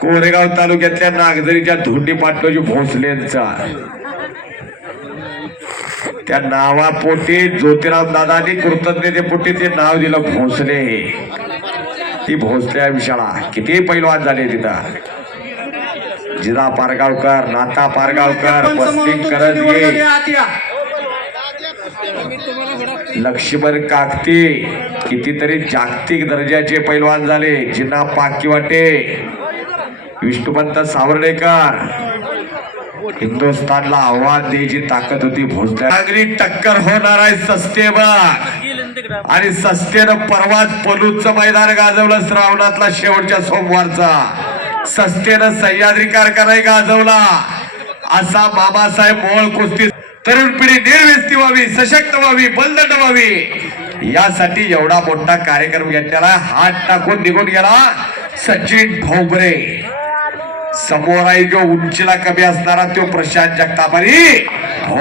कोरेगाव तालुक्यातल्या नागझरीच्या धोंडी पाटलोजी भोसलेंचा त्या नावापोटी ज्योतिराम दादांनी कृतज्ञतेपोटी ते नाव दिलं भोसले. ती भोसले शाळा किती पैलवान झाले तिथं. जिजा पारगावकर, नाता पारगावकर, बसलिंग करंजे, लक्ष्मण काकती कितीतरी जागतिक दर्जाचे पैलवान झाले. जिना पाकीवाटे, विष्णुपंत सावर्डेकर, हिंदुस्थानला आव्हान द्यायची ताकद होती भोसले. चांगली टक्कर होणार आहे सस्तेवर आणि सस्तेनं परवाच पलूचं मैदान गाजवलं. श्रावणातला शेवटच्या सोमवारचा सस्तेनं सह्याद्री कारखाना गाजवला. असा बाबासाहेब मोहोळ कुस्ती तरुण पिढी निर्व्यस्ती व्हावी, सशक्त व्हावी, बलदंड व्हावी यासाठी एवढा मोठा कार्यक्रम घेतलेला. हात टाकून निघून गेला सचिन भोगरे. समोर आहे जो उंचीला कमी असणारा तो प्रशांत जगताप. हो